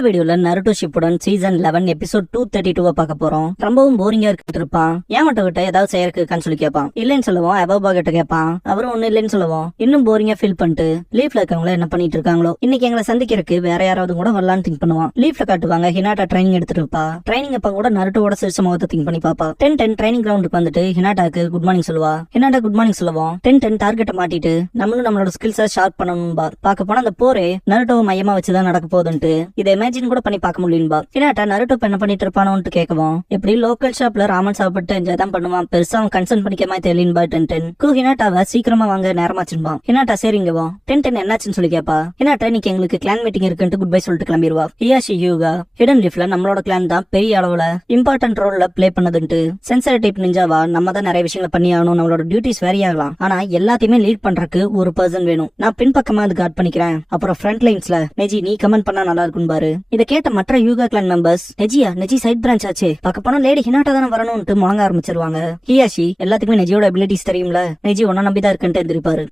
இந்த வீடியோல Naruto Shippuden season 11 episode 232 பார்க்க போறோம். ரொம்பவும் போரிங்கா இருக்கிட்டு இருப்பான். ஏமாட்ட கிட்ட ஏதாவது செய்யறதுக்கான்னு சொல்லி கேட்பான். இல்லன்னு சொல்லுவோம். அபாபா கிட்ட கேட்பான். அவரும் ஒண்ணு இல்லன்னு சொல்லுவோம். இன்னும் போரிங்கா ஃபீல் பண்ணிட்டு லீஃப்ல இருக்கவங்கள என்ன பண்ணிட்டு இருக்காங்களோ, இன்னைக்கு எங்களை சந்திக்கிறதுக்கு வேற யாராவது கூட வரலான்னு திங்க் பண்ணுவான். லீஃப்ல காட்டுவாங்க ஹினாட்டா ட்ரைனிங் எடுத்துட்டு இருப்பா. ட்ரைனிங் அப்ப கூட நருட்டோட சிரிச்ச முகத்தை திங்க் பண்ணி பாப்பா. 10 ட்ரைனிங் கிரவுண்டுக்கு வந்துட்டு ஹினாட்டாக்கு குட் மார்னிங் சொல்லுவா. ஹினாட்டா குட் மார்னிங் சொல்லுவோம். 10 டார்கெட்டை மாட்டிட்டு நம்மளோட ஸ்கில்ஸை ஷார்ப் பண்ணணும்பா. பார்க்க போனா அந்த போரே நருட்டோவை மையமா வச்சுதான் நடக்க போகுதுன்ட்டு இதை இமேஜின் கூட பண்ணி பார்க்க முடியும்பா. ஹினாட்டா நருட்டோ என்ன பண்ணிட்டு இருப்பானோன்னு கேட்கவும், எப்படி லோக்கல் ஷாப்ல ராமன் சாப்பிட்டு என்ஜாய் தான் பண்ணுவான், பெருசா அவன் கன்சர்ன் பண்ணிக்க மாதிரி தெரியலன்பா. 10 ஹினாட்டாவை சீக்கிரமா வாங்க நேரமாச்சுன்பா. ஹினாட்டா சரிங்கவோ. 10 என்னாச்சுன்னு சொல்லி கேப்பா. ஹினாட்டா இன்னைக்கு எங்களுக்கு கிளான் மீட்டிங் இருக்குன்ட்டு குட் பை சொல்லிட்டு கிளம்பிடுவா. ஹியாஷி யூகா ஹிடன் லீஃப்ல நம்மளோட கிளான் தான் பெரிய அளவுல இம்பார்ட்டன்ட் ரோல்ல பிளே பண்ணதுன்ட்டு சென்சர் டைப் நிஞ்சாவா நம்ம தான் நிறைய விஷயங்களை பண்ணி ஆகணும். நம்மளோட டியூட்டிஸ் வேரி ஆகலாம். ஆனா எல்லாத்தையுமே லீட் பண்றதுக்கு ஒரு பர்சன் வேணும். நான் பின்பக்கமா அது கார்ட் பண்ணிக்கிறேன். அப்புறம் ஃப்ரண்ட் லைன்ஸ்ல நெஜி நீ கமெண்ட் பண்ணா நல்லா இருக்கும் பாரு. இதை கேட்ட மற்ற Hyuga clan members Neji side branch ஆச்சு, பக்க போனா லேடி ஹினாட்டா தானே வரணும்னு முழங்க ஆரம்பிச்சிருவாங்க. ஹியாஷி எல்லாத்துக்குமே நெஜியோட அபிலிட்டிஸ் தெரியும்ல, நெஜி ஒன்னா நம்பிதான் இருக்குன்ட்டு எந்திரிப்பாரு.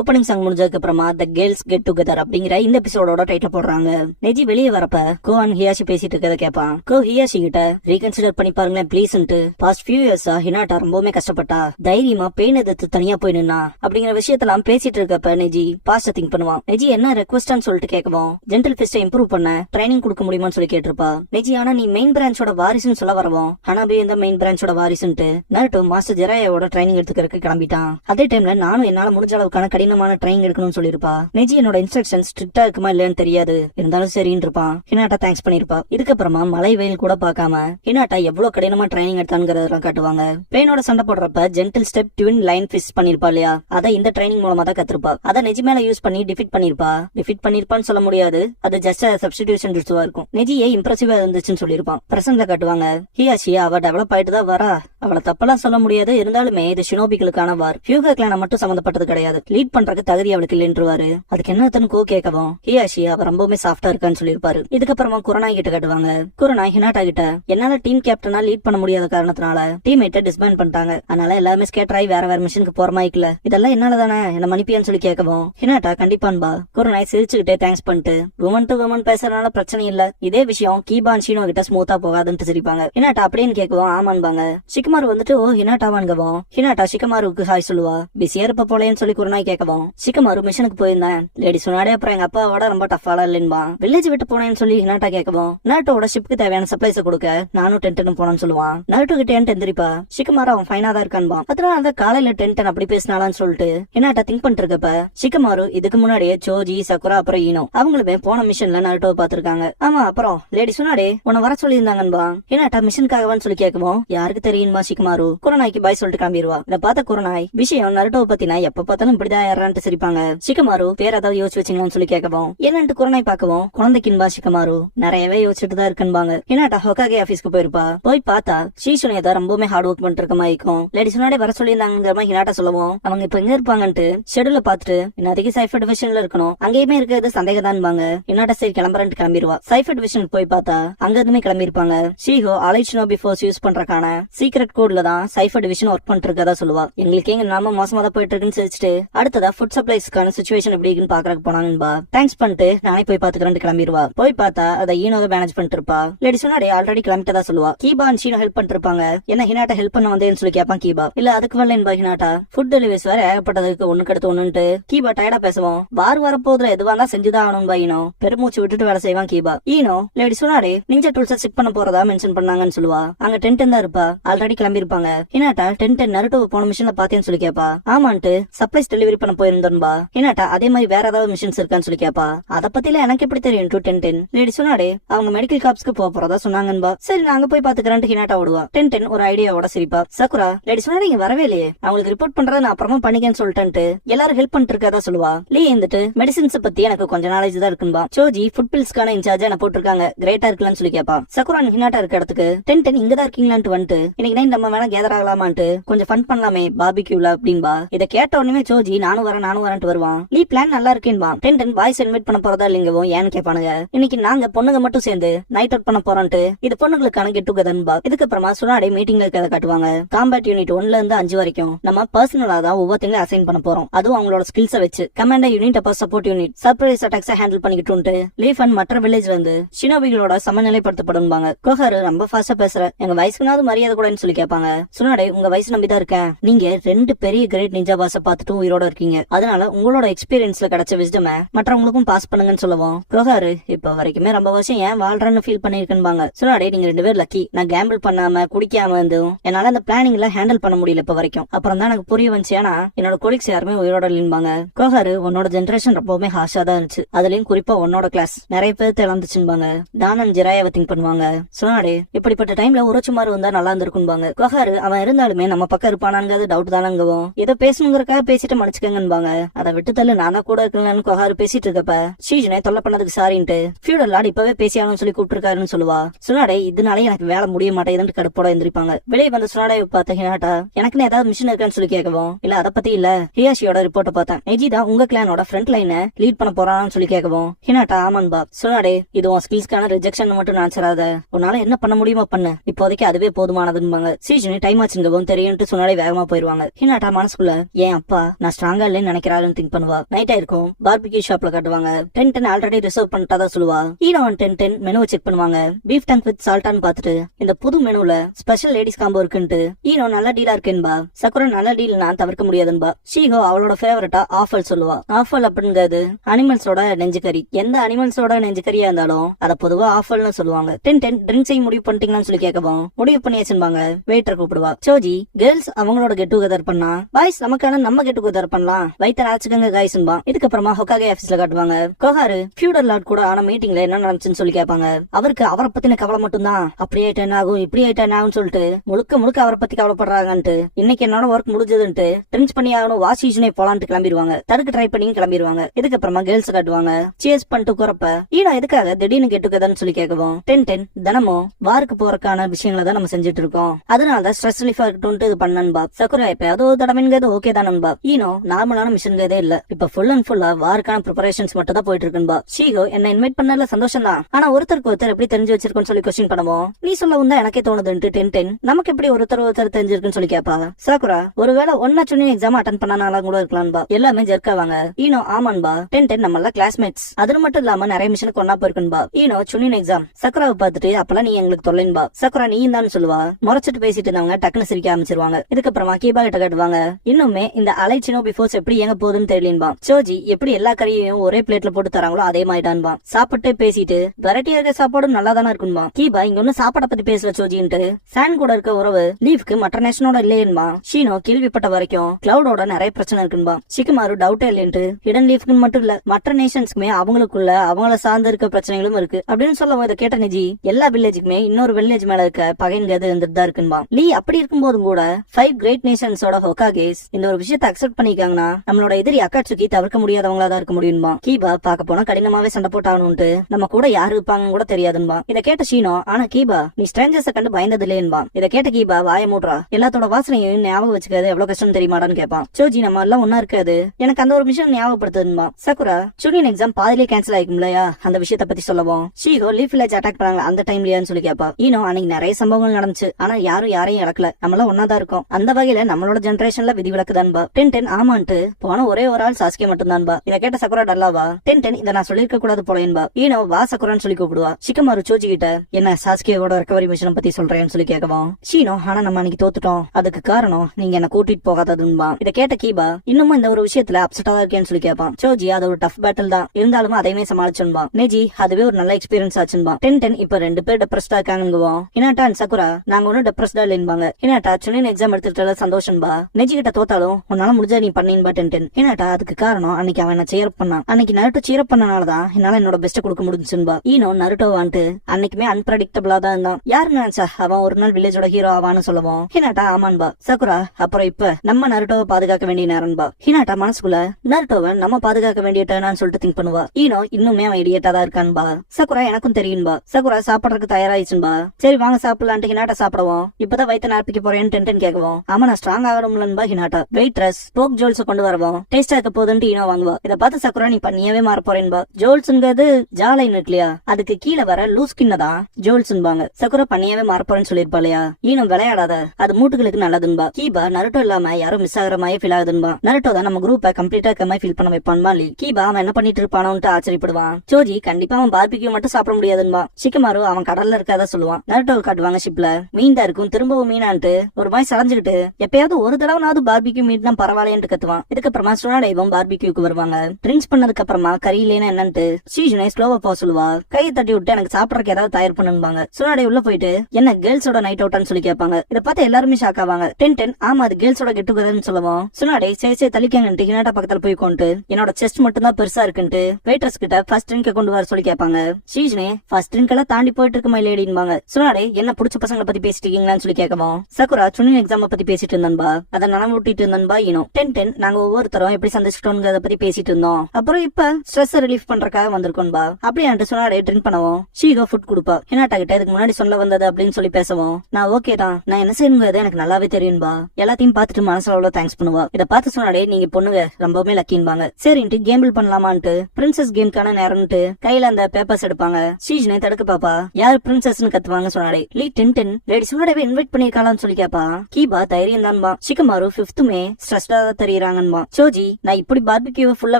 ஓப்பனிங் சாங் முடிஞ்சதுக்கு அப்புறமா த கேர்ள்ஸ் கெட் டுகெதர் அப்படிங்கிற இந்த எபிசோடோட டைட்டில் போடுறாங்க. நெஜி வெளியே வரப்ப கோ அண்ட் ஹியாஷி பேசிட்டு இருக்கதை கேட்பான். கோ ஹியாஷி கிட்ட ரீகன்சிடர் பண்ணி பாருங்களேன் ப்ளீஸ்ன்ட்டு. பாஸ்ட் ஃபியூ இயர்ஸா ஹினாட்டா ரொம்பவுமே கஷ்டப்பட்டா, தைரியமா பெயின் எதிர்த்து தனியா போய் நின்னா அப்படிங்கிற விஷயத்தெல்லாம் பேசிட்டு இருக்கப்ப நெஜி பாஸ்ட திங்க் பண்ணுவான். நெஜி என்ன ரெக்வஸ்டான்னு சொல்லிட்டு கேட்கவும், ஜென்டல் ஃபிஸ்ட இம்ப்ரூவ் பண்ண ட்ரைனிங் கொடுக்க முடியுமான்னு சொல்லி கேட்டிருப்பா. நெஜி ஆனா நீ மெயின் பிரான்ச்சோட வாரிசுன்னு சொல்ல வரவும், ஹனாபி இந்த மெயின் பிரான்ச்சோட வாரிசுன்ட்டு நருட்டோ மாஸ்டர் ஜெராயோட ட்ரைனிங் எடுத்துக்கிறதுக்கு கிளம்பிட்டான். அதே டைம்ல நானும் என்னால முடிஞ்ச அளவுக்கான கடினமான ட்ரைனிங் எடுக்கணும்னு சொல்லிருப்பா. நெஜி என்னோட இன்ஸ்ட்ரக்ஷன் ஸ்ட்ரிக்ட்டா இருக்குமா இல்லன்னு தெரியாது, இருந்தாலும் சரின்னு இருப்பான். ஹினாட்டா தேங்க்ஸ் பண்ணிருப்பா. இதுக்கப்புறமா மழை வெயில் கூட பார்க்காம ஹினாட்டா எவ்வளவு கடினமா ட்ரைனிங் எடுத்தாங்கிறதெல்லாம் காட்டுவாங்க. பெயினோட சண்டை போடுறப்ப gentle step twin lion fist பண்ணிருப்பா இல்லையா, அதை இந்த ட்ரைனிங் மூலமா தான் கத்துருப்பா. அதை நெஜி மேல யூஸ் பண்ணி டிஃபீட் பண்ணிருப்பான்னு சொல்ல முடியாது, அது ஜஸ்ட் சப்ஸ்டிடியூஷன் டிஷ்வா இருக்கும். நெஜியே இம்ப்ரெசிவா இருந்துச்சுன்னு சொல்லிருப்பான். பிரசன்ட்ல காட்டுவாங்க ஹியாஷி அவ டெவலப் ஆயிட்டு தான் வரா, அவளை தப்பெல்லாம் சொல்ல முடியாது, இருந்தாலுமே இது ஷினோபிகளுக்கான வார், ஃபியூகா கிளான மட்டும் சம்பந்தப்பட்டது கிடையாது, லீட் பண்றதுக்கு தகுதி அவளுக்கு இல்லைன்றுவாரு. அதுக்கு என்ன கோ கேட்கவும் ஹியாஷி அவ ரொம்பவுமே சாஃப்டா இருக்கான்னு சொல்லிருப்பாரு. இதுக்கப்புறமா குரனாய் கிட்ட காட்டுவாங்க. குரனாய் ஹினாட்டா கிட்ட என்னால டீம் கேப்டனா லீட் பண்ண முடியாத காரணத்தினால டீம்மேட்டை டிஸ்பேண்ட் பண்ணிட்டாங்க, அதனால எல்லாமே ஸ்கேட்டர் ஆகி வேற மிஷனுக்கு போற மாதிரி இதெல்லாம் என்னால தானே என்ன மன்னிப்பியான்னு சொல்லி கேட்கவும் ஹினாட்டா கண்டிப்பான்பா. குரனாய் சிரிச்சுக்கிட்டே தேங்க்ஸ் பண்ணிட்டு உமன் டு உமன் பேசுறதுனால பிரச்சனை இல்ல, இதே விஷயம் கீபான் ஷீனோ கிட்ட ஸ்மூத்தா போகாதுன்னு சிரிப்பாங்க. ஹினாட்டா அப்படின்னு கேட்கவும் ஆமான்பாங்க. ஷிகமாரு வந்துட்டு ஓ ஹினாட்டாவான்கவும் ஹினாட்டா ஷிகமாருக்கு ஹாய் சொல்லுவா. பிஸியா இருப்ப போலேன்னு சொல்லி குரனாய் கேட்கவும் ஷிகமாரு மிஷனுக்கு போயிருந்தேன், லேடி சொன்னாடே அப்புறம் எங்க அப்பாவோட ரொம்ப டஃபால இல்லைன்பா. வில்லேஜ் விட்டு போனேன்னு சொல்லி ஹினாட்டா கேட்கவும் நருட்டோட ஷிப்க்கு தேவையான சப்ளைஸ் கொடுக்க நானும் 10 போனேன்னு சொல்லுவான். நருட்டோ கிட்ட எந்திரிப்பா. ஷிகமாரு அவன் ஃபைனா தான் இருக்கான்பா. அதனால அந்த காலையில 10 அப்படி பேசினாலான்னு சொல்லிட்டு ஹினாட்டா திங்க் பண்ணிட்டு இருக்கப்ப ஷிகமாரு இதுக்கு முன்னாடியே சோஜி சக்குரா அப்புறம் ஈனோ அவங்களுமே போன மிஷன்ல நருட்டோவை பாத்துருக்காங்க. ஆமா அப்புறம் லேடி சொன்னாடே உன்னை வர சொல்லியிருந்தாங்கன்பா. ஹினாட்டா மிஷனுக்காகவான்னு சொல்லி கேட்கவும் யாருக்கு தெரியுமா ஷிகமாரு குரனாய்க்கு பாய் சொல்லிட்டு கிளம்பிடுவா. இத பார்த்த குரனாய் விஷயம் நருட்டோவை பத்தினா எப்ப பார்த்தாலும் இப்படிதான் யாரான்ட்டு சிரிப்பாங்க. ஷிகமாரு பேர் ஏதாவது யோசிச்சு வச்சீங்களான்னு சொல்லி கேட்கவும் என்னன்ட்டு குரனாய் பார்க்கவும் குழந்தைக்கின்பா ஷிகமாரு நிறையவே யோசிச்சுட்டு தான் இருக்குன்பாங்க. ஹினாட்டா ஹொகாகே ஆபீஸ்க்கு போயிருப்பா. போய் பார்த்தா ஷீசுனியா தான் ரொம்பவுமே ஹார்ட் ஒர்க் பண்ணிட்டு இருக்க மாதிரி இருக்கும். லேடிஸ் முன்னாடி வர சொல்லியிருந்தாங்கிற மாதிரி ஹினாட்டா சொல்லுவோம். அவங்க இப்ப எங்க இருப்பாங்கன்ட்டு ஷெட்யூல பாத்துட்டு இன்னைக்கு சைஃபர் டிவிஷன்ல இருக்கணும், அங்கேயுமே இருக்கிறது சந்தேகம் தான்பாங்க. ஹினாட்டா சரி கிளம்புறேன்ட்டு கிளம்பிடுவா. சைஃபர் டிவிஷன் போய் பார்த்தா அங்க எதுவுமே கிளம்பி இருப்பாங்க. ஷீஹோ அலைச்சினோபி ஃபோர்ஸ் யூஸ் பண்றக்கான சீக்ரெட் கோட்ல தான் சைஃபர் டிவிஷன் ஒர்க் பண்ணிட்டு இருக்கதா சொல்லுவா. எங்களுக்கு எங்க நாம மோசமா தான் போயிட்டு இருக்குன்னு சிரிச்சுட்டு அடுத்ததா ஃபுட் சப்ளைஸ்க்கான சிச்சுவேஷன் எப்படி இருக்குன்னு பாக்குறதுக்கு போனாங்கன்பா. தேங்க்ஸ் பண்ணிட்டு நானே போய் பாத்துக்கிறேன் கிளம்பிடுவா. போய் பார்த்தா அதை ஈனோவை மேனேஜ் பண்ணிட்டு இருப்பா. லேடி சொன்னாடே ஆல்ரெடி கிளம்பிட்டதா சொல்லுவா. கீபா அண்ட் ஷீனோ ஹெல்ப் பண்ணிட்டு இருப்பாங்க. என்ன ஹினாட்டா ஹெல்ப் பண்ண வந்தேன்னு சொல்லி கேட்பான் கீபா. இல்ல அதுக்கு வரலன்பா ஹினாட்டா. ஃபுட் டெலிவரிஸ் வேற ஏகப்பட்டதுக்கு ஒண்ணுக்கு அடுத்து ஒண்ணுன்ட்டு கீபா டயர்டா பேசுவோம். வார் வரப்போதுல எதுவா தான் செஞ்சுதான் ஆகணும்பா ஈனோ. பெருமூச்சு விட்டுட்டு வேலை செய்வான் கீபா. ஈனோ லேடி சொன்னாடே நிஞ்சா டூல்ஸை செக் பண்ண போறதா மென்ஷன் பண்ணாங்கன்னு சொல்லுவா. அங்க 10 தான் இருப்பா. ஆல்ரெடி கிளம்பி இருப்பாங்க. ஹினாட்டா 10 நருட்டோ போன மிஷன்ல பாத்தேன்னு சொல்லி கேப்பா. ஆமான்ட்டு சப்ளைஸ் டெலிவரி பண்ண போயிருந்தோன்பா. ஹினாட்டா அதே மாதிரி வேற ஏதாவது மிஷன்ஸ் இருக்கான்னு சொல்லி கேப்பா. அத பத்தில எனக்கு எப்படி தெரியும் டு 10 லேடி சொன்னாடே அவங்க மெடிக்கல் காப்ஸ்க்கு போறதா சொன்னாங்கன்பா. சரி நாங்க போய் பாத்துக்கிறேன் ஹினாட்டா ஓடுவா. 10 ஒரு ஐடியாவோட சிரிப்பா. சக்குரா லேடி சொன்னாடே இங்க வரவே இல்லையே, அவங்களுக்கு ரிப்போர்ட் பண்றத நான் அப்புறமா பண்ணிக்கன்னு சொல்லிட்டு எல்லாரும் ஹெல்ப் பண்ணிட்டு இருக்கதா சொல்லுவா. லீ இருந்துட்டு மெடிசின்ஸ் பத்தி எனக்கு கொஞ்சம் நாலேஜ் தான் இருக்குன்பா. சோஜி ஃபுட் பில்ஸ்க்கான இன்சார்ஜ் என்ன போட்டிருக்காங்க, கிரேட்டா இருக்கலாம்னு சொல்லி கேப்பா. சக்குரா ஹினாட்டா இருக்க இடத்துக்கு 10 இங்கதான் இருக்கீங்களான்ட்டு வந்துட்டு இன்னைக்கு நைட் நம்ம வேணா கேதர் ஆகலாமான்ட்டு கொஞ்சம் ஃபன் பண்ணலாமே பார்பிக்யூல அப்படின்பா. இதை கேட்ட உடனே சோஜி நானும் வரேன்ட்டு வருவான். லீ பிளான் நல்லா இருக்கேன்பா. 10 பாய்ஸ் இன்வைட் பண்ண போறதா இல்லைங்கவோ ஏன்னு கேட்பானுங்க. இன்னைக்கு நாங்க பொண்ணுங்க மட்டும் சேர்ந்து நைட் அவுட் பண்ண போறோம்ட்டு இது பொண்ணுங்களுக்கான கெட் டுகெதர்பா. இதுக்கப்புறமா சுனாடே மீட்டிங்ல இருக்கிறத காட்டுவாங்க. காம்பேட் யூனிட் 1ல இருந்து 5 வரைக்கும் நம்ம பர்சனலா தான் ஒவ்வொருத்தையும் அசைன் பண்ண போறோம். அதுவும் அவங்களோட ஸ்கில்ஸை வச்சு. கமாண்டர் யூனிட் அப்ப சப்போர்ட் யூனிட் சர்ப்ரைஸ் அட்டாக்ஸை ஹேண்டில் பண்ணிக்கிட்டு லீஃப் அண்ட் மற்ற வில்லேஜ்ல இருந்து ஷினோபிகளோட சமநிலைப்படுத்தப்படும்பாங்க. கோஹாரு ரொம்ப ஃபாஸ்டா பேசுற, எங்க வயசுக்குனாவது மரியாதை கூடன்னு சொல்லி கேட்பாங்க. சுனாடே உங்க வயசு நம்பிதான் இருக்கேன், நீங்க 2 பெரிய கிரேட் நிஞ்சா பாஸ பார்த்துட்டு உயிரோட இருக்கீங்க, அதனால உங்களோட எக்ஸ்பீரியன்ஸ்ல கிடைச்ச விஸ்டம மற்றவங்களுக்கும் பாஸ் பண்ணுங்கன்னு சொல்லுவோம். கோஹாரு இப்ப வரைக்குமே ரொம்ப வருஷம் ஏன் வாழ்றன்னு ஃபீல் பண்ணிருக்கேன்பாங்க. சுனாடே நீங்க 2 பேர் லக்கி, நான் கேம்பிள் பண்ணாம குடிக்காம இருந்தும் என்னால அந்த பிளானிங்ல ஹேண்டில் பண்ண முடியல இப்ப வரைக்கும். அப்புறம் தான் எனக்கு புரிய வந்துச்சு, ஏன்னா என்னோட கொலிக்ஸ் யாருமே உயிரோட இல்லைன்பாங்க. கோஹாரு உன்னோட ஜெனரேஷன் ரொம்பவுமே ஹாஷா தான் இருந்துச்சு, அதுலயும் குறிப்பா உன்னோட கிளாஸ் நிறைய பேர் இழந்துச்சுன்பாங்க. டானன் ஜிராயாவை திங்க் பண்ணுவாங்க. சுனாடே இப்படிப்பட்ட டைம்ல உரோச்சுமாறு வந்தா நல்லா இருந்திருக்கும்பாங்க. கோஹாரு அவன் இருந்தாலுமே நம்ம பக்கம் இருப்பானாங்கிறது டவுட் தானங்கவும் ஏதோ பேசணுங்கிறக்காக பேசிட்டு மன்னிச்சுக்கங்கன்பாங்க. அதை விட்டு தள்ளு நான் தான் கூட இருக்கலன்னு கோஹாரு பேசிட்டு இருக்கப்ப ஷீஜுனை தொல்லை பண்ணதுக்கு சாரின்ட்டு ஃபியூடல் லார்ட் இப்பவே பேசியானு சொல்லி கூப்பிட்டுருக்காருன்னு சொல்லுவா. சுனாடே இதனாலே எனக்கு வேலை முடிய மாட்டேங்குதுன்னு கடுப்போட எந்திரிப்பாங்க. வெளியே வந்த சுனாடே பார்த்த ஹினாட்டா எனக்குன்னு ஏதாவது மிஷன் இருக்கான்னு சொல்லி கேட்கவும், இல்ல அதை பத்தி இல்ல ஹியாஷியோட ரிப்போர்ட்டை பார்த்தேன், நெஜி தான் உங்க கிளானோட ஃப்ரண்ட் லைனை லீட் பண்ண போறான்னு சொல்லி கேட்கவும், ஹினாட்டா ஆமான்பா. சுனாடே இது உன் ஸ்கில்ஸ்க்கான ரிஜெக்ஷன் மட்டும் நினைச்சிடாத, உன்னால என்ன பண்ண முடியுமோ பண்ணு, இப்போதைக்கு அதுவே போதுமானதுன்பாங்க. சீஜனி டைம் ஆச்சுங்கவும் தெரியும்ட்டு சுனாடே வேகமா போயிருவாங்க. ஹினாட்டா மனசுக்குள்ள ஏன் அப்பா நான் ஸ்ட்ராங்கா இல்லைன்னு நினைக்கிறாருன்னு திங்க் பண்ணுவா. நைட் ஆயிருக்கும். பார்பிக்யூ ஷாப்ல காட்டுவாங்க. 10 ஆல்ரெடி ரிசர்வ் பண்ணிட்டதா சொல்லுவா. ஈனோ 10 மெனுவை செக் பண்ணுவாங்க. பீஃப் டங்க் வித் சால்ட்டான்னு பாத்துட்டு இந்த புது மெனுல ஸ்பெஷல் லேடிஸ் காம்போ இருக்குன்ட்டு ஈனோ நல்ல டீலா இருக்கேன்பா. சக்குரா நல்ல டீல் நான் தவிர்க்க முடியாதுன்பா. ஷீகோ அவளோட ஃபேவரட்டா ஆஃபல் சொல்லுவா. ஆஃபல் அப்படிங்கிறது அனிமல்ஸோட நெஞ்சுக்கறி. எந்த அனிமல்ஸோட நெஞ்சுக்கறியா இருந்தாலும் அத பொதுவா ஆஃபல்னு சொல்லுவாங்க. 10 ட்ரிங்க் செய்ய முடிவு பண்ணிட்டீங்கன்னு சொல்லி கேட்கவும் முடிவு பண்ணியாச்சுன்பாங்க. வெயிட்டர் கூப்பிடுவா. சோஜி கேர்ள்ஸ் அவங்களோட கெட் டுகெதர் பண்ணா, பாய்ஸ் நமக்கான நம்ம கெட் டுகெதர் பண்ணலாம், வைத்தர் ஆச்சுக்கங்க கைஸ்ன்பா. இதுக்கப்புறமா ஹொக்காகே ஆபீஸ்ல காட்டுவாங்க. கோஹாரு ஃபியூடல் லார்ட் கூட ஆன மீட்டிங்ல என்ன நடந்துச்சுன்னு சொல்லி கேட்பாங்க. அவருக்கு அவரை பத்தின கவலை மட்டும் தான், அப்படியே என்ன ஆகும் இப்படி ஆயிட்டா ஆகும் சொல்லிட்டு முழுக்க அவரை பத்தி கவலைப்படுறாங்கன்ட்டு இன்னைக்கு என்னோட ஒர்க் முடிஞ்சதுன்ட்டு ட்ரிங்க்ஸ் பண்ணி ஆகணும் வாஷிஜனே போலான்ட்டு கிளம்பிடுவாங்க. தடுக்க ட்ரை பண்ணி கிளம்பிடுவாங்க. இதுக்கப்புறமா கேர்ள்ஸ் காட்டுவாங்க. சியர்ஸ் பண்ணிட்டு குறப்ப ஈடா எதுக்காக திடீர்னு கெட் டுகெதர்னு சொல்லி கேட்கவும் 10 தினமும் வாருக்கு போறதுக்கான விஷயங்களை தான் நம்ம செஞ்சுட்டு இருக்கோம், அதனால ஸ்ட்ரெஸ் ரிலீஃபா இருக்கட்டும் இது பண்ணன்பா. சக்குரா இப்ப அதோ தடவைங்கிறது ஓகே தானன்பா. ஈனோ நார்மலான மிஷன்கிறதே இல்ல, இப்ப ஃபுல் அண்ட் ஃபுல்லா வாருக்கான ப்ரிப்பரேஷன்ஸ் மட்டும் தான் போயிட்டு இருக்குன்பா. ஷீகோ என்ன இன்வைட் பண்ணல சந்தோஷம் தான், ஆனா ஒருத்தருக்கு ஒருத்தர் எப்படி தெரிஞ்சு வச்சிருக்கோன்னு சொல்லி கொஸ்டின் பண்ணுவோம். நீ சொல்லவும் தான் எனக்கே தோணுதுன்ட்டு 10 நமக்கு எப்படி ஒருத்தர் தெரிஞ்சிருக்குன்னு சொல்லி கேட்பாங்க. சாக்குரா ஒருவேளை ஒன்னா சுனி எக்ஸாம் அட்டன் பண்ணனாலும் கூட இருக்கலாம்பா. எல்லாமே ஜெர்க்காவாங்க. ஈனோ ஆமான்பா. 10 நம்மள கிளாஸ்மேட்ஸ், அது மட்டும் இல்லாம நிறைய மிஷனுக்கு ஒன்னா போயிருக்குன்பா. ஈனோ சுனின் எக்ஸாம் சக்குராவை பார்த்துட்டு அப்பெல்லாம் நீ எங்களுக்கு தொல்லைன்பா. சக்குரா நீ தான் சொல்லுவா. முறைச்சிட்டு பேசிட்டு இருந்தவங்க டக்குனு சிரிக்க ஆரம்பிச்சிருவாங்க. இதுக்கப்புறமா கீபா கிட்ட காட்டுவாங்க. இன்னுமே இந்த அலைச்சினோ பிஃபோர்ஸ் எப்படி எங்க போகுதுன்னு தெரியலன்பா. சோஜி எப்படி எல்லா கறியையும் ஒரே பிளேட்ல போட்டு தராங்களோ அதே மாதிரிதான்பா. சாப்பிட்டு பேசிட்டு வெரைட்டியா இருக்க சாப்பாடும் நல்லா தானே இருக்குன்பா. கீபா இங்க ஒண்ணு சாப்பாட பத்தி பேசல சோஜின்ட்டு சான் கூட இருக்க உறவு லீஃப்க்கு மற்ற நேஷனோட இல்லையன்பா. ஷீனோ கேள்விப்பட்ட வரைக்கும் கிளவுடோட நிறைய பிரச்சனை இருக்குன்பா. ஷிக்குமாரு டவுட்டே இல்லைன்ட்டு ஹிடன் லீஃப்க்கு மட்டும் இல்ல மற்ற நேஷன்ஸ்க்குமே அவங்களுக்குள்ள அவங்கள சார்ந்து இருக்க பிரச்சனைகளும் இருக்கு அப்படின்னு சொல்லுவோம். இதை கேட்ட நிஜி எல்லா வில்லேஜுக்குமே இன்னொரு வில்லேஜ் மேல இருக்க பகைங்கிறது இருந்துட்டு தான் இருக்குன்பா. லீ அப்படி இருக்கும்போதும் கூட 5 கிரேட் நேஷன்ஸோட ஹொக்காகேஸ் இந்த ஒரு விஷயத்தை அக்செப்ட் பண்ணிக்காங்கன்னா நம்மளோட எதிரி அக்காட்சுக்கி தவிர்க்க முடியாதவங்களா தான் இருக்க முடியுமா. கீபா பாக்க போனா கடினமாவே சண்டை போட்டாகணும்ட்டு நம்ம கூட யாரு இருப்பாங்க கூட தெரியாதுன்பா. இதை கேட்ட ஷீனோ ஆனா கீபா நீ ஸ்ட்ரேஞ்சர்ஸ கண்டு பயந்தது இல்லையன்பா. இதை கேட்ட கீபா வாய மூடுறா, எல்லாத்தோட வாசனையும் ஞாபகம் வச்சுக்காது எவ்வளவு கஷ்டம் தெரியுமாடான்னு கேட்பான். சோஜி நம்ம எல்லாம் ஒன்னா இருக்காது, எனக்கு அந்த ஒரு விஷயம் ஞாபகப்படுத்துதுன்பா. சக்குரா சுனின் எக்ஸாம் பாதிலே கேன்சல் ஆயிக்கும் இல்லையா, அந்த விஷயத்தை பத்தி சொல்லவும் ஷீகோ லீஃப் வில்லேஜ் அட்டாக் பண்ணாங்க அந்த டைம்லயான்னு சொல்லி கேப்பா. ஈனோ அன்னைக்கு நிறைய சம்பவங்கள் நடந்துச்சு, ஆனா யாரும் யாரையும் இழக்கல, நம்மள ஒன்னாதான் இருக்கும், அந்த வகையில நம்மளோட ஜெனரேஷன்ல விதிவிலக்கு தான்பா. 10 ஆமான்ட்டு போன ஒரே ஒரு ஆள் சாஸ்கே மட்டும் தான்பா. இதை கேட்ட சக்குரா டல்லாவா. 10 இதை நான் சொல்லிருக்க கூடாது போலேன்பா. ஈனோ வா சக்குரான்னு சொல்லி கூப்பிடுவா. ஷிக்குமாரு சோஜி கிட்ட என்ன சாஸ்கேவோட ரெக்கவரி மிஷனை பத்தி சொல்றேன்னு சொல்லி கேட்கவும் ஷீனோ ஆனா நம்ம அன்னைக்கு தோத்துட்டோம், அதுக்கு காரணம் நீங்க என்ன கூட்டிட்டு போகாததுன்பா. இதை கேட்ட கீபா இன்னமும் இந்த ஒரு விஷயத்துல அப்செட்டா தான் இருக்கேன்னு சொல்லி கேட்பான். சோஜி அது ஒரு டஃப் பேட்டில் தான், இருந்தாலும் அதையுமே சமாளிச்சுன்பா. நெஜி அதுவே ஒரு நல்ல எக்ஸ்பீரியன்ஸ் ஆச்சுன்பா. 10 இப்ப 2 பேர் டெப்ரெஸ்டா இருக்காங்குவோம். ஹினாட்டா அண்ட் சக்குரா நாங்க ஒன்னும் டெப்ரெஸ்டா இல்லைன்பாங்க. ஹினாட்டா சுனின் எக்ஸாம் எடுத்துட்டு சந்தோஷம்பா. நெஜி கிட்ட தோத்தாலும் உன்னால முடிஞ்சா நீ பண்ணின்பா. சொல்றேன்பா டென்டென். ஹினாட்டா அதுக்கு காரணம் அன்னைக்கு அவன் என்ன சேர் பண்ணான். அன்னைக்கு நருட்டோ சேர் பண்ணனாலதான் என்னால என்னோட பெஸ்ட் கொடுக்க முடிஞ்சுன்பா. ஈனோ நருட்டோ வந்துட்டு அன்னைக்குமே அன்பிரடிக்டபிளா தான் இருந்தான். யாரு நினைச்சா அவன் ஒரு நாள் வில்லேஜோட ஹீரோ ஆவான்னு சொல்லுவோம். ஹினாட்டா ஆமான்பா. சகுரா அப்புறம் இப்ப நம்ம நருட்டோவை பாதுகாக்க வேண்டிய நேரம்பா. ஹினாட்டா மனசுக்குள்ள நருட்டோவை நம்ம பாதுகாக்க வேண்டிய டர்னான்னு சொல்லிட்டு திங்க் பண்ணுவா. ஈனோ இன்னுமே அவன் இடியேட்டா தான் இருக்கான்பா. சகுரா எனக்கும் தெரியும்பா. சகுரா சாப்பிடறதுக்கு தயாராயிச்சுன்பா. சரி வாங்க சாப்பிடலான்ட்டு ஹினாட்டா சாப்பிடுவோம். இப்பதான் வயிற்று நார்ப்பிக்க போறேன்னு டென்டென் கேட்கவும். ஆமா நான் ஸ்ட்ராங் ஆகணும்லன்பா ஹினாட்டா. வெயிட்ரஸ் ஸ்போக் ஜோல்ஸ் கொண்டு வரவும் டேஸ்டா இருக்க போதுன்ட்டு ஈனோ வாங்குவா. இதை பார்த்து சகுரா நீ பண்ணியவே மாற போறேன்பா. ஜோல்ஸ்ங்கிறது ஜாலைன் இல்லையா, அதுக்கு கீழே வர லூஸ் கிண்ணதான் ஜோல்ஸ்ன்பாங்க. சகுரா பண்ணியவே மாற போறேன்னு சொல்லிருப்பா இல்லையா. ஈனோ விளையாடாத, அது மூட்டுகளுக்கு நல்லதுன்பா. கீபா நருட்டோ இல்லாம யாரும் மிஸ் ஆகிற மாதிரி ஃபீல் ஆகுதுன்பா. நருட்டோ தான் நம்ம குரூப்பை கம்ப்ளீட்டா இருக்க மாதிரி ஃபீல் பண்ண வைப்பான்பா. கீபா அவன் என்ன பண்ணிட்டு இருப்பானோன்ட்டு ஆச்சரியப்படுவான். சோஜி கண்டிப்பா அவன் பார்பிக்யூ மட்டும் சாப்பிட முடியாதுன்பா. சிக்கமாரு அவன் கடல்ல இருக்காத சொல்லுவான். நருட்டோ காட்டுவாங்க ஷிப்ல மீன் தான் இருக்கும், திரும்பவும் மீனான்ட்டு ஒரு மாதிரி சளைஞ்சுக்கிட்டு எப்பயாவது ஒரு தடவைனாவது பார்பிக்யூ மீட்னா பரவாயில்லைன்னு கத்துவான். இதுக்கப்புறமா சுனாடைவும் பார்பிக்யூக்கு வருவாங்க. ட்ரிங்க்ஸ் பண்ணதுக்கு அப்புறமா கறியிலேன்னு என்னன்ட்டு சீஜனை ஸ்லோவா போக சொல்லுவா. கையை தட்டி விட்டு எனக்கு சாப்பிடறதுக்கு ஏதாவது தயார் பண்ணுவாங்க. சுனாடை உள்ள போயிட்டு என்ன கேர்ள்ஸோட நைட் அவுட்டான்னு சொல்லி கேட்பாங்க. இதை பார்த்து எல்லாருமே ஷாக் ஆவாங்க. டென்டென் ஆமா அது கேர்ள்ஸோட கெட் டுகெதர்னு சொல்லுவோம். சுனாடை சே தலிக்காங்கன்ட்டு ஹினாட்டா பக்கத்துல போய் கொண்டு என்னோட செஸ்ட் மட்டும் தான் பெருசா இருக்குன்ட்டு வெயிட்டர்ஸ் கிட்ட ஃபர்ஸ்ட் ட்ரிங்க் கொண்டு வர சொல்லி கேட்பாங்க. சீஜனே ஃபர்ஸ்ட் ட்ரிங்க் எல்லாம் தாண்டி போயிட்டு இருக்கு மை லேடின்பாங்க. சுனாடை என்ன பிடிச்ச பசங்களை பத்தி பேசிட்டு இருக்கீங்களான்னு சொல்லி கேட்கவும். சகுரா சுனின் எக்ஸாம் பத்தி பேசிட்டு இருந்தன்பா. அதை நனவு விட்டுட்டு இருந்தன்பா. ஈனோ டென்டென் நாங்க ஒவ்வொருத்தரும் எப்படி சந்திச்சிட்டோம்ங்கிறத பத்தி பேசிட்டு இருந்தோம். அப்புறம் இப்ப ஸ்ட்ரெஸ் ரிலீஃப் பண்றதுக்காக வந்திருக்கோம்பா. அப்படியான்ட்டு சுனாடை ட்ரிங்க் பண்ணுவோம். ஷீகோ ஃபுட் கொடுப்பா. ஹினாட்டா கிட்ட இதுக்கு முன்னாடி சொல்ல வந்தது அப்படின்னு சொல்லி பேசவும் நான் ஓகே தான், நான் என்ன செய்யணுங்கிறது எனக்கு நல்லாவே தெரியும்பா. எல்லாத்தையும் பார்த்துட்டு மனசுல அவ்வளவு தேங்க்ஸ் பண்ணுவா. இதை பார்த்து சொன்னாலே நீங்க பொண்ணுங்க ரொம்பவுமே லக்கின்பாங்க. சரின்ட்டு கேம்பிள் பண்ணலாமான்ட்டு பிரின்சஸ் கேம்கான நேரம்ட்டு கையில அந்த பேப்பர்ஸ் எடுப்பாங்க. சீஜனை தடுக்க பாப்பா. யாரு பிரின்சஸ்னு கத்துவாங்க சொன்னாடே. லீ டென்டென் லேடி சொன்னாடவே இன்வைட் பண்ணிருக்காளான்னு சொல்லி கேப்பா. கீபா தைரியம் தான்பா. சிக்கமாரு ஃபிஃப்த்துமே ஸ்ட்ரெஸ்டா தான் தெரியுறாங்கன்பா. சோஜி நான் இப்படி பார்பிக்யூவை ஃபுல்லா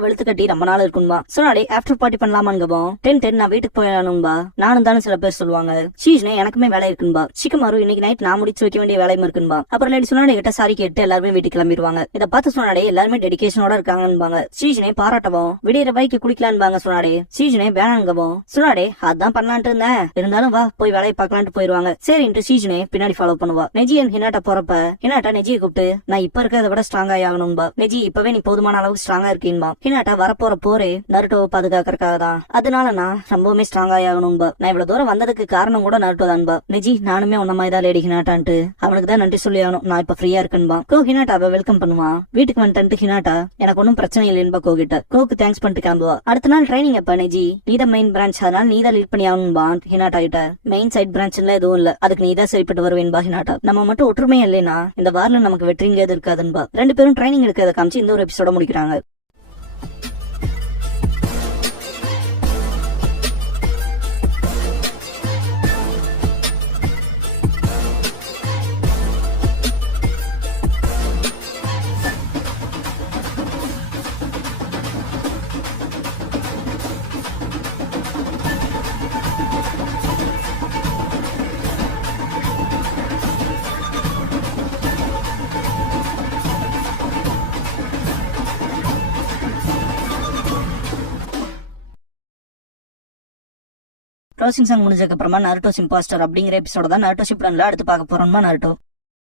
வெளுத்து கட்டி ரொம்ப நாள் இருக்கும்பா. சொன்னாடே ஆஃப்டர் பார்ட்டி பண்ணலாமான்னுவோம். டென்டென் நான் வீட்டுக்கு போயிடணும்பா. நானும் தானே சில பேர் சொல்லுவாங்க. சீஜனை எனக்குமே வேலை இருக்குன்பா. சிக்கமாரு இன்னைக்கு நைட் நான் முடிச்சு வைக்க வேண்டிய வேலையும் இருக்குன்பா. அப்புறம் லேடி சொன்னாடே கிட்ட சாரி கேட்டு எல்லாருமே வீட்டுக்கு கிளம்பிடுவாங்க. இதை பார்த்து சொன்னாடே எல்லாருமே டெடிகேஷனோட இருக்காங்கன்பாங்க. சீஜனை பாராட்டவும் விடியற பைக்கு குடிக்கலான்பாங்க. சொன்னாடே சீஜனை வேணாங்கவும். சொன்னாடே அதான் பண்ணலான்ட்டு இருந்தேன், இருந்தாலும் வா போய் வேலையை பார்க்கலான்ட்டு போயிருவாங்க. சரின்ட்டு சீஜனை பின்னாடி ஃபாலோ பண்ணுவா. நெஜி அண்ட் ஹினாட்டா போறப்ப ஹினாட்டா நெஜியை கூப்பிட்டு நான் இப்ப இருக்கிறத விட ஸ்ட்ராங்கா ஆகணும்பா. நெஜி இப்பவே நீ போதுமான அளவுக்கு ஸ்ட்ராங்கா இருக்கீன்பா. ஹினாட்டா வரப்போற போரே நருட்டோவை பாதுகாக்கறதுக்காக தான், அதனால நான் ரொம்பவுமே ஸ்ட்ராங்கா ஆகணும்பா. நான் இவ்வளவு தூரம் வந்ததுக்கு காரணம் கூட நருட்டோ தான்பா. நெஜி நானுமே உன்ன மாதிரி தான் லேடி ஹினாட்டான்ட்டு அவனுக்கு தான் நன்றி சொல்லி ஆகணும். நான் இப்ப ஃப்ரீயா இருக்கேன்பா. கோ ஹினாட்டாவை வெல்கம் பண்ணுவான். வீட்டுக்கு வந்துட்டு ஹினாட்டா எனக்கு ஒன்னும் பிரச்சனை இல்லைன்பா கோ கிட்ட. கோக்கு தேங்க்ஸ் பண்ணிட்டு கிளம்புவா. அடுத்த நாள் ட்ரைனிங் அப்ப நெஜி நீதான் மெயின் பிரான்ச், அதனால நீதான் லீட் பண்ணி ஆகணும்பா. ஹினாட்டா கிட்ட மெயின் சைட் பிரான்ச்ல எதுவும் இல்ல, அதுக்கு நீதான் சரிப்பட்டு வருவேன்பா. ஹினாட்டா நம்ம மட்டும் ஒற்றுமையா இல்லைன்னா இந்த வாரில நமக்கு வெற்றிங்கிறது இருக்காதுன்பா. ரெண்டு பேரும் ட்ரைனிங் எடுக்கிறத காமிச்சு இந்த ஒரு எபிசோட முடிக்கிறாங்க. க்ளோசிங் சாங் முடிஞ்சதுக்கு அப்புறமா நருட்டோஸ் இம்பாஸ்டர் அப்படிங்கிற எபிசோட தான் நருட்டோ ஷிப்லன்ல அடுத்து பார்க்க போறோம்மா. நருட்டோ